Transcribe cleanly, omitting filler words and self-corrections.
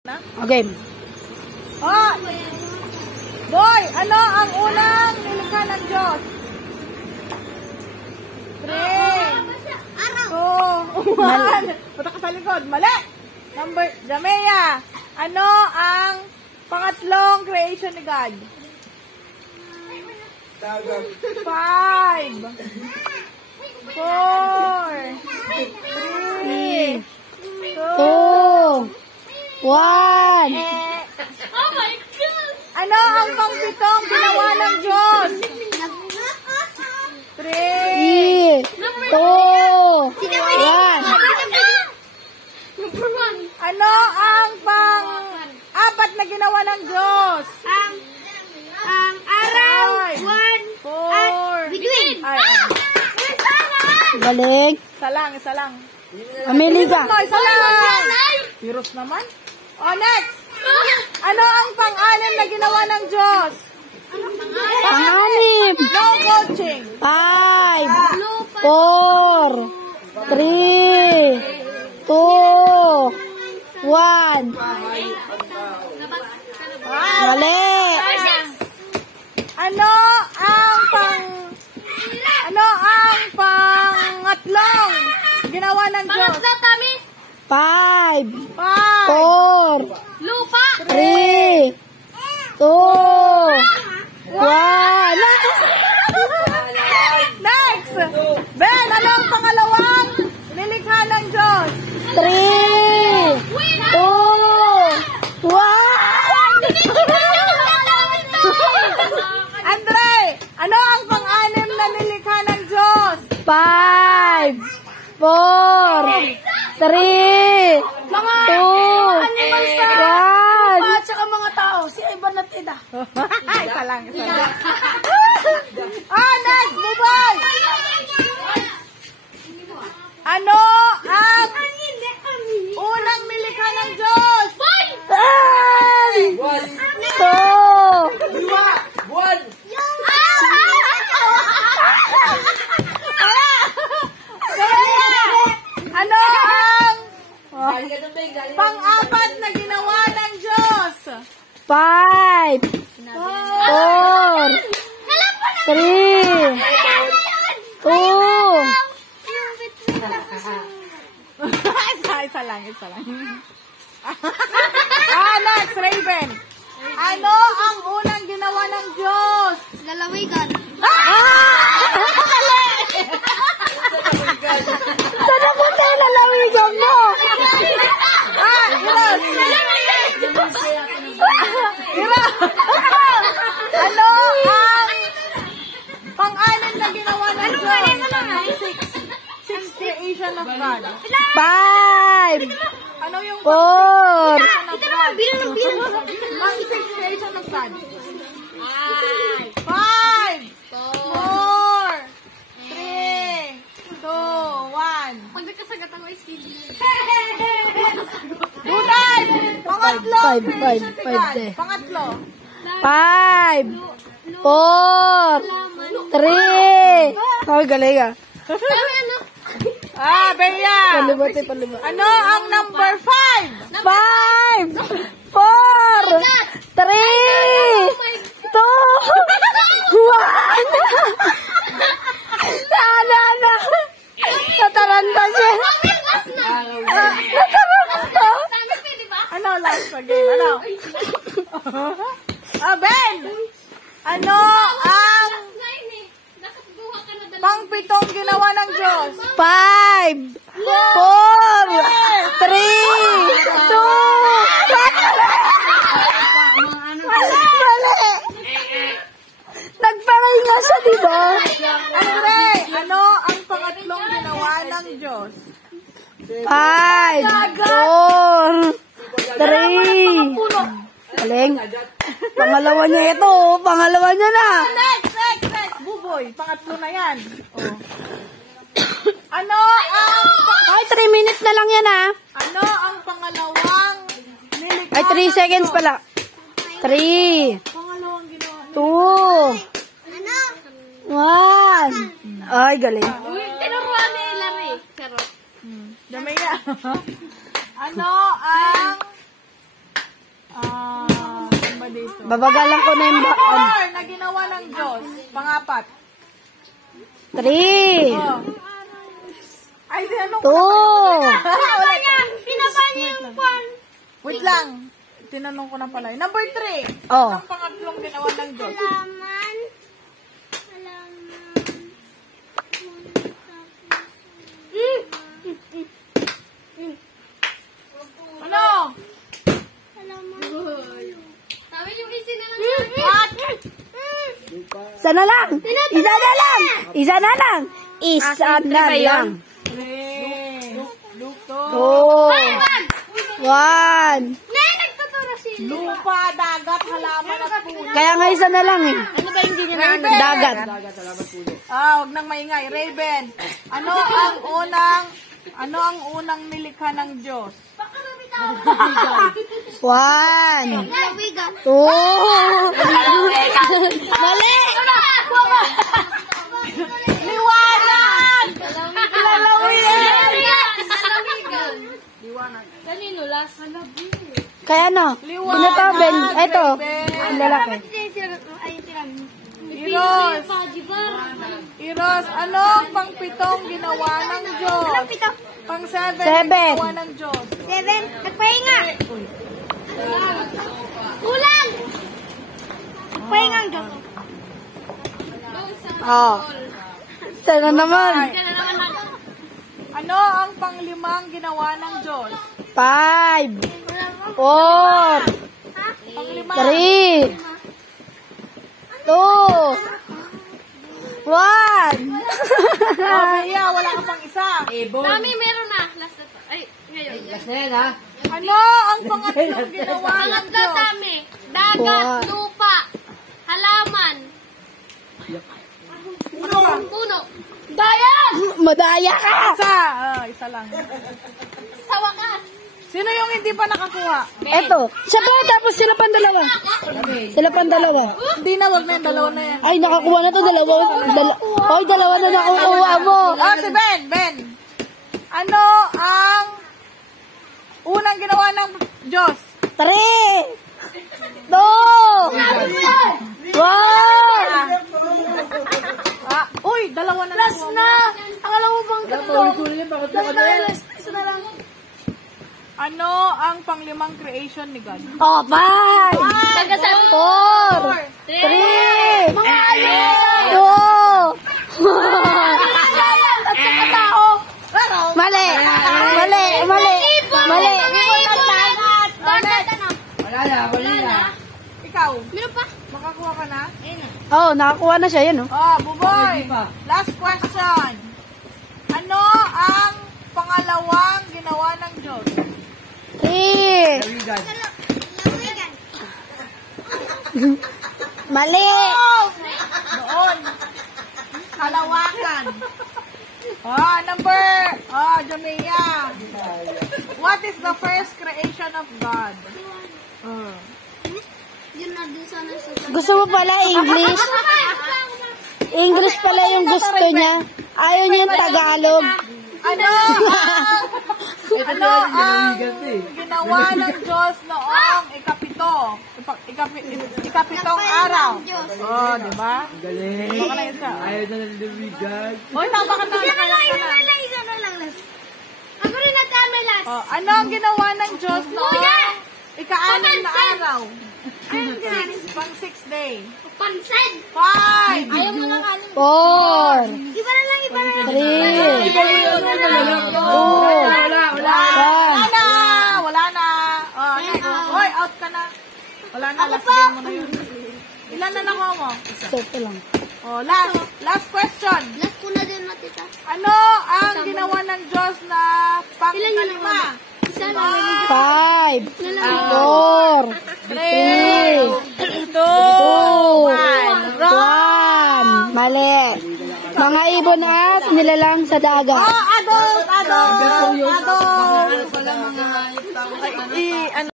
Okay. Oh! Boy, ano ang unang nilikha ng Diyos? 3, 2, 1. Punta ka sa likod. Mali! Jamea, ano ang pangatlong creation ni God? 5, 4, 3, 2, 1. Oh my God! Ano ang pangpitong ginawa ng Diyos? 3, 2, 1. Ano ang pang-apat na ginawa ng Diyos? Ang araw, 4, bituin. Galing. Isa lang. Ameli ka. Isa lang. Virus naman. Oh, next. Ano ang pang-anim na ginawa ng Diyos? Pang-anim. No coaching. 5, 4, 3, 2, 1. Mali. Ano ang pangatlong ginawa ng Diyos? 5, 5, 4, Lupa. 3, 2, 1. Next! Ben, ano ang pangalawang nilikha ng Diyos? 3, 2, 1. Andre, ano ang pang-anim na nilikha ng Diyos? 5, 4, 3, 2, 1. At saka mga tao, si Ivan at Ida. Isa lang. Next, Buboy! Ano ang unang nilikha ng Diyos? 2, Ano ang pang-apat na ginawa ng Diyos? 5, 4, 3, 2. Isa lang. Next, Raven. Ano ang unang ginawa ng Diyos? Lalawigan. Saan na punta yung lalawigan mo? Ano ang pang-anim na ginawa ng Diyos? Six creation of God. 5, Ano yung 4, ito naman, bilang. Ang six creation of God. 5, 4, 3, 2, 1. Pag nagkasagatan mo, iskili. Buday! Pangatlo! Five, creation ni God. de. Pangatlo. 5, 4, 3. Oh, galing ah. Bea! Palibot. Ano ang number 5? 5, 4, 3, 2, 1. Ano? Tataranta siya. Tataranta. Ano last na game? Ano? Ben! Ano ang pang-pitong ginawa ng Diyos? 5, 4, 3, 2, Mali! Nagpahinga siya, diba? Andre, ano ang pangatlong ginawa ng Diyos? 5, 4, 3. Galing. Pangalawa niya ito. Pangalawa niya na. Next! Buboy, pangatlo na yan. Ano ang Ay, 3 minutes na lang yan ah. Ano ang pangalawang nilikha? Ay, 3 seconds pala. 3, Pangalawang ginawa. 2, 1. Ay, galing. Tinuruan ni Larry. Charot. Jamea. Ano ang dito. Babagalan ko na yung bakon. 4 na ginawa ng Diyos. Pangapat. 3, Oh. Ay, tinanong ko 2, na pala. Pinaba niya yung kwan. Wait lang. Tinanong ko na pala. Number 3. Oh. Anong pangatlong ginawa ng Diyos? Halaman. Ano? Sabi yung isi na lang. isa na lang. Isa na lang. Isa na lang. Isa na lang. 3. Luke 2, 1. Nagtuturo si Lupa, dagat, halaman at puno. Kaya nga isa na lang eh. Ano ba yung hindi Raven. Dagat. Huwag nang maingay. Raven, ano ang unang nilikha ng Diyos? 1, 2. Lalawigan. Mali! Liwanag! Lalawigan. Kanino last? Kaya ano? Binatabel. Eto. Ang lalaki. Iros, Iros, ano ang pang-pitong ginawa ng Diyos? Pang-7 Seven. ginawa ng Diyos. 7. Nagpahinga. Kulang. Nagpahinga ang Diyos. Oh. Sana naman. Ano ang pang-limang ginawa ng Diyos? 5, 4, Pang-lima. 3, 2, 1. Mia, wala ka pang isa. Dami meron na. Last na to. Ay, ngayon. Ano ang pangatlong ginawa ng Pangatlo Diyos? dami. Dagat, Wow. lupa, halaman, Ano ba? puno. Dayan! Madaya ka! Isa. Isa lang. Sa wakas. Sino yung hindi pa nakakuha? Eto. Siya pa, tapos sila pang dalawa. Sila pang dalawa. Hindi na, wag na yung dalawa na yan. Ay, nakakuha na to. Dalawa. Hoy, dalawa na nakukuha mo. Si Ben. Ben. Ano ang unang ginawa ng Diyos? 3, 2, 1. Uy, dalawa na last na. Ang alam mo bang Ano ang panglimang creation ni God? Oh, 5, 4, 3, 2, 1. Mali. Mali. Mali. Mali. Wala na. Ikaw, Meron pa? makakuha ka na? Oh, nakakuha na siya. Yan, oh. Buboy. Last question. Ano ang pangalawang ginawa ng Diyos? 3. Lalawigan. Mali. Doon. Kalawakan. Jamea. What is the first creation of God? Yun na dun sana sa... Gusto mo pala English? English pala yung gusto niya. Ayaw niya yung Tagalog. Ano ang ginawa ng Diyos noong ikapitong araw? Oh, di ba? Galing. Baka na isa. Ayaw na naliliwigan. Hoy, tama ka na. Isa na lang last. Ako rin na dami last. Oh, ano ang ginawa ng Diyos noong ika-anim na araw? Pang 6 day. Pansin. 5. Ayaw mo lang alim. 4, Iba na lang, iba na lang. 3, 2, 1. Wala na. Oh, hoy, out ka na. Wala na, last game mo na yun. Ilan na nakuha mo? Ito lang. Oh, last question. Last ko na din matita. Ano ang ginawa ng Diyos na pang-kalima? Isa lang. 5, 4, 3, 2, 2, 1. 1. Mali. Mga ibon at nilalang sa dagat. Adult.